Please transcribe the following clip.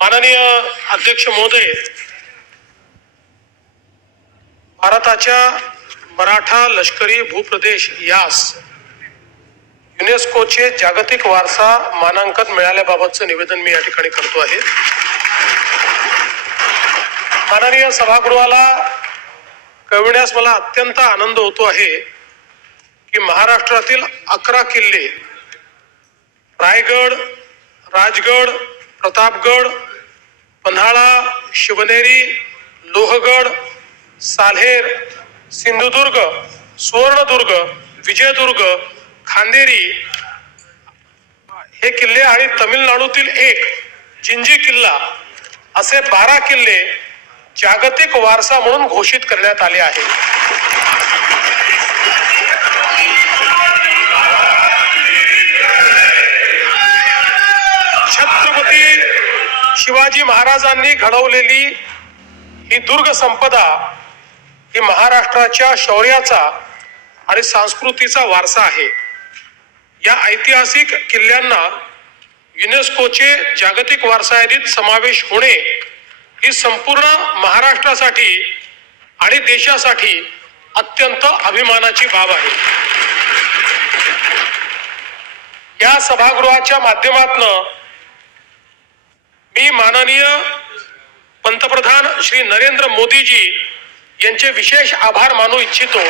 माननीय अध्यक्ष महोदय भारताच्या मराठा लष्करी भूप्रदेश यास युनेस्कोचे जागतिक वारसा मानांकन मिळाल्याबाबतचं निवेदन मी या ठिकाणी करतो आहे. माननीय सभागृहाला कळविण्यास मला अत्यंत आनंद होतो आहे की महाराष्ट्रातील अकरा किल्ले रायगड राजगड प्रतापगड पन्हाळा शिवनेरी लोहगड साल्हेर सिंधुदुर्ग सुवर्णदुर्ग विजयदुर्ग खांदेरी हे किल्ले आणि तमिळनाडूतील एक जिंजी किल्ला असे बारा किल्ले जागतिक वारसा म्हणून घोषित करण्यात आले आहे छत्रपती शिवाजी महाराजांनी घडवलेली ही दुर्ग संपदा ही महाराष्ट्राच्या शौर्याचा आणि संस्कृतीचा वारसा आहे. या ऐतिहासिक किल्ल्यांना युनेस्कोचे जागतिक वारसा यादीत समावेश होणे ही संपूर्ण महाराष्ट्रासाठी आणि देशासाठी अत्यंत अभिमानाची बाब आहे. या सभागृहाच्या माध्यमातनं मी माननीय पंतप्रधान श्री नरेंद्र मोदीजी यांचे विशेष आभार मानू इच्छितो.